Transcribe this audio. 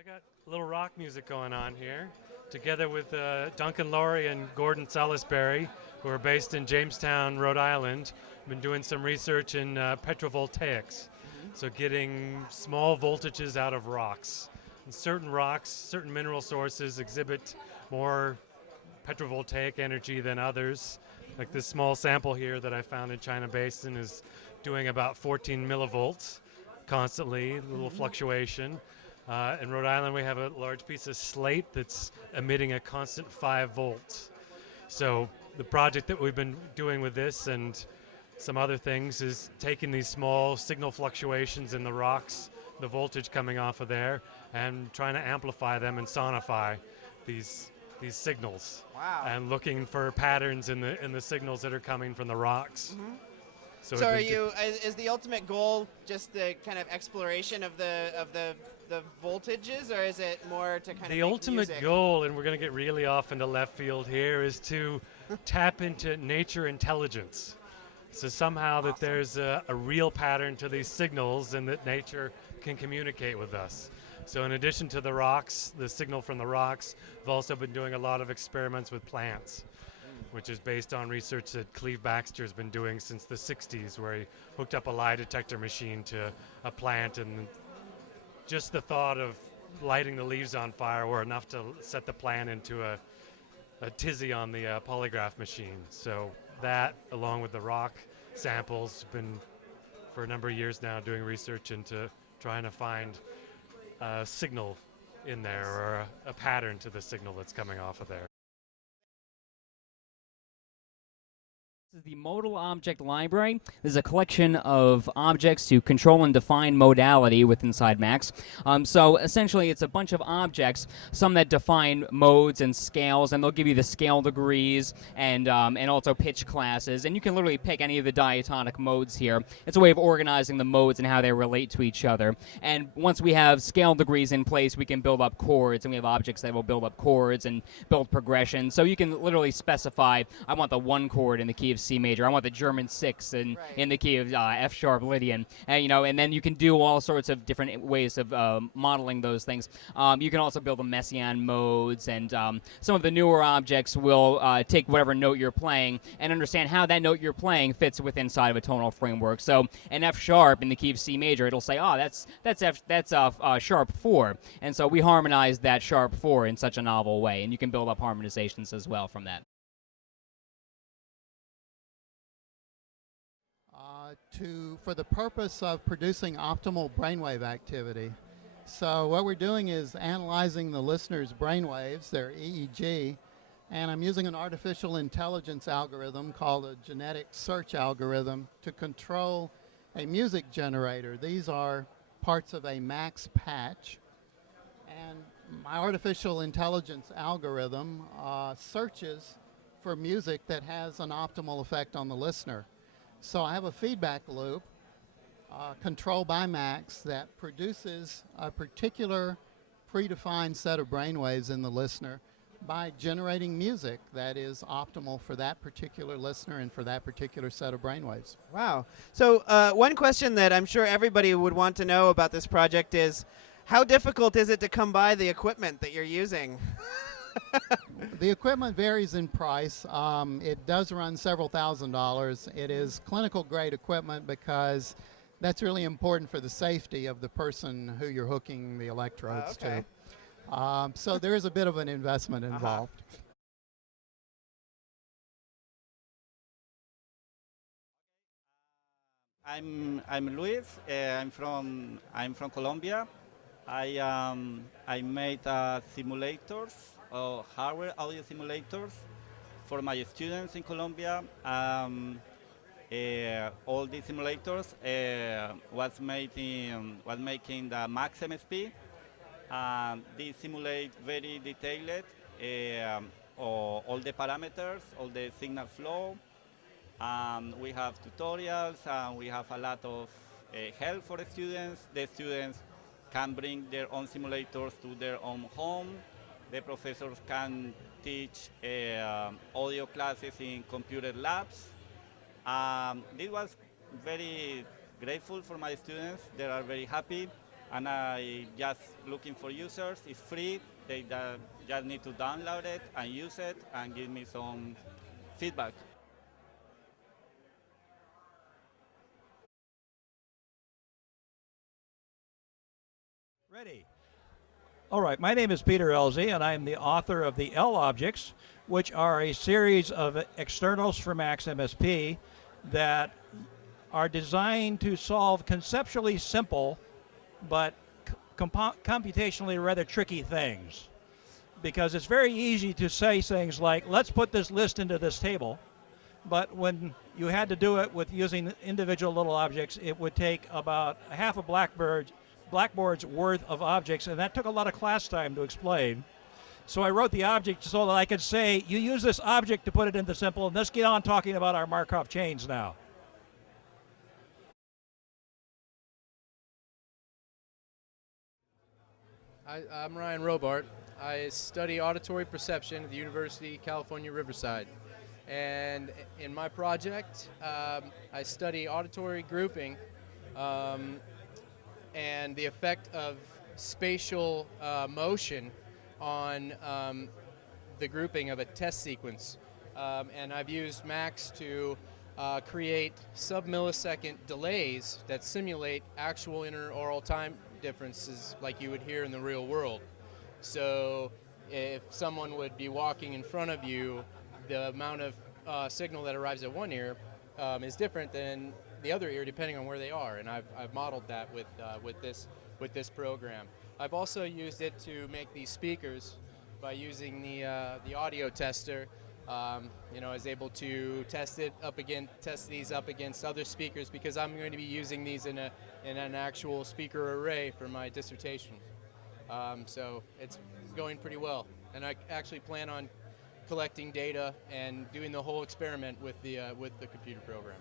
I got a little rock music going on here, together with Duncan Laurie and Gordon Salisbury, who are based in Jamestown, Rhode Island. Been doing some research in Petro-voltaics, so getting small voltages out of rocks. And certain rocks, certain mineral sources exhibit more petrovoltaic energy than others. Like this small sample here that I found in China Basin is doing about 14 millivolts constantly, a little fluctuation. In Rhode Island, we have a large piece of slate that's emitting a constant 5 volts. So the project that we've been doing with this and some other things is taking these small signal fluctuations in the rocks, the voltage coming off of there, and trying to amplify them and sonify these signals. Wow. And looking for patterns in the signals that are coming from the rocks. So is the ultimate goal just the kind of exploration of the voltages, or is it more to kind of the make ultimate music? goal, and we're going to get really off into left field here, is to tap into nature intelligence. So somehow that there's a real pattern to these signals and that nature can communicate with us. So in addition to the rocks, the signal from the rocks, we've also been doing a lot of experiments with plants, which is based on research that Cleve Baxter's been doing since the 60s, where he hooked up a lie detector machine to a plant, and just the thought of lighting the leaves on fire were enough to set the plant into a tizzy on the polygraph machine. So that, along with the rock samples, been for a number of years now doing research into trying to find a signal in there, or a pattern to the signal that's coming off of there. This is the Modal Object Library. This is a collection of objects to control and define modality with inside Max. So essentially it's a bunch of objects, some that define modes and scales, and they'll give you the scale degrees and also pitch classes, and you can literally pick any of the diatonic modes here. It's a way of organizing the modes and how they relate to each other. And once we have scale degrees in place, we can build up chords, and we have objects that will build up chords and build progression. So you can literally specify, I want the 1 chord in the key of C major. I want the German 6 in the key of F sharp Lydian, and then you can do all sorts of different ways of modeling those things. You can also build the Messiaen modes, and some of the newer objects will take whatever note you're playing and understand how that note you're playing fits within inside of a tonal framework. So an F sharp in the key of C major, it'll say, oh, that's sharp 4, and so we harmonize that sharp 4 in such a novel way, and you can build up harmonizations as well from that. For the purpose of producing optimal brainwave activity. So what we're doing is analyzing the listener's brainwaves, their EEG, and I'm using an artificial intelligence algorithm called a genetic search algorithm to control a music generator. These are parts of a Max patch, and my artificial intelligence algorithm searches for music that has an optimal effect on the listener. So I have a feedback loop controlled by Max that produces a particular predefined set of brainwaves in the listener by generating music that is optimal for that particular listener and for that particular set of brainwaves. Wow. So one question that I'm sure everybody would want to know about this project is, how difficult is it to come by the equipment that you're using? The equipment varies in price. It does run several $1,000s. It is clinical grade equipment because that's really important for the safety of the person who you're hooking the electrodes to. So there is a bit of an investment involved. I'm Luis. I'm from Colombia. I made simulators, hardware audio simulators for my students in Colombia. All these simulators was making the Max MSP. They simulate very detailed all the parameters, all the signal flow. We have tutorials, and we have a lot of help for the students. The students can bring their own simulators to their own home. The professors can teach audio classes in computer labs. This was very grateful for my students. They are very happy. and I just looking for users. It's free. They just need to download it and use it and give me some feedback. Ready. All right, my name is Peter Elzy, and I am the author of the L objects, which are a series of externals for Max MSP that are designed to solve conceptually simple but computationally rather tricky things. Because it's very easy to say things like, let's put this list into this table, but when you had to do it with using individual little objects, it would take about half a blackboard's worth of objects, and that took a lot of class time to explain. So I wrote the object so that I could say, you use this object to put it into simple, and let's get on talking about our Markov chains now. I'm Ryan Robart. I study auditory perception at the University of California, Riverside. And in my project, I study auditory grouping and the effect of spatial motion on the grouping of a test sequence. And I've used Max to create sub-millisecond delays that simulate actual interaural time differences like you would hear in the real world. So if someone would be walking in front of you, the amount of signal that arrives at one ear is different than the other ear depending on where they are, and I've modeled that with this program. I've also used it to make these speakers by using the audio tester. You know, I was able to test these up against other speakers because I'm going to be using these in an actual speaker array for my dissertation. So it's going pretty well, and I actually plan on collecting data and doing the whole experiment with the computer program.